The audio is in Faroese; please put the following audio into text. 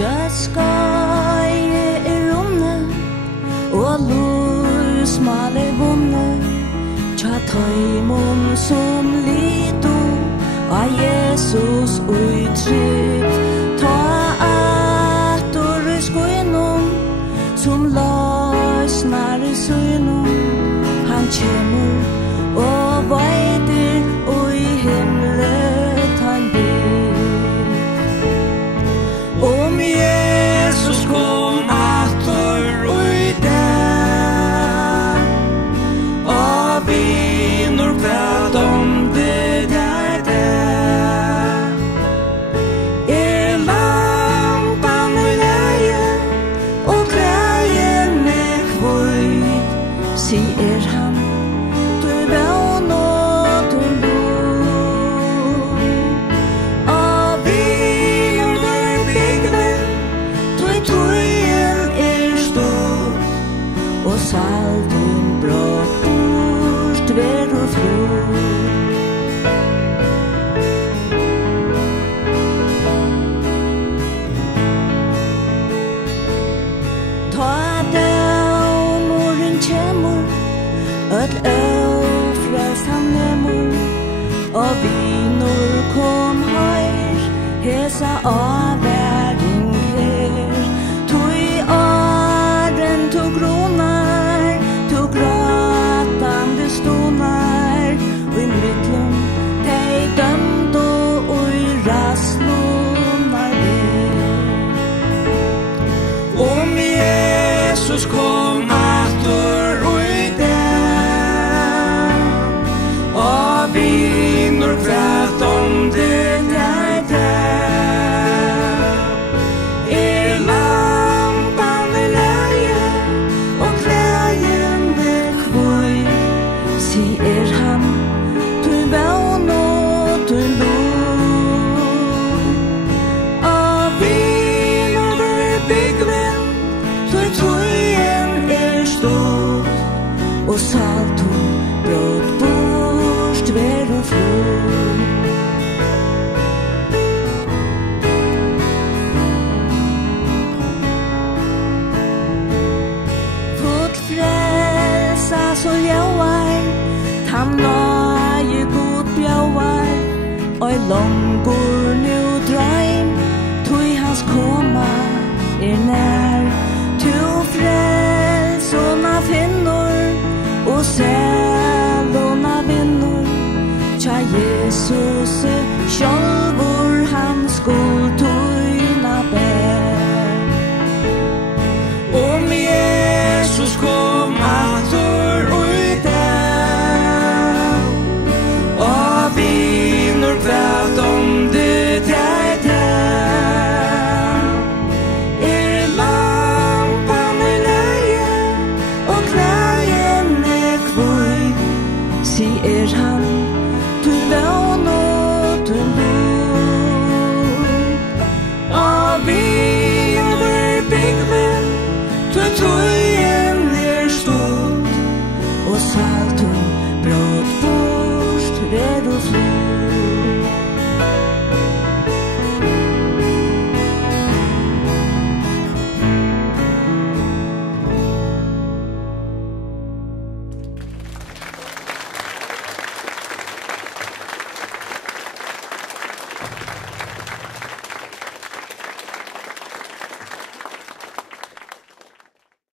Kjøttskøy runde og lusmale vunne Tja tøymon som lido av Jesus utrygt Ta atur I skoinon som løsnar I søgnon Han kjemur og veider og I himlet han bygg Om Jesus kom atur og I dag Og vinur kvært om det der lampan og leie og gleien med kvøyt sier han du vevn og du lov og vinur bygven du tøyen stor og salten brått bort ver og flor Öll öfrelst han nemur Og vinur kom høyr Hesa avværing her Tui åren tu gronar Tu gråtande stonar Og I mittlum tei dømd og I raslunar Om Jesus kom atur vinur kvært om det der lampan leie og gleien ved kvøy sier han du vevn og du lov og vinur bygven du tøyen stor og salton brått bort ver og flor Full frelsa så jauar Tam nøye god bjauar Og longur nu drøym Tui hans koma nær Tu frelsona finnur Og selona vinnur Tja Jesus sjálv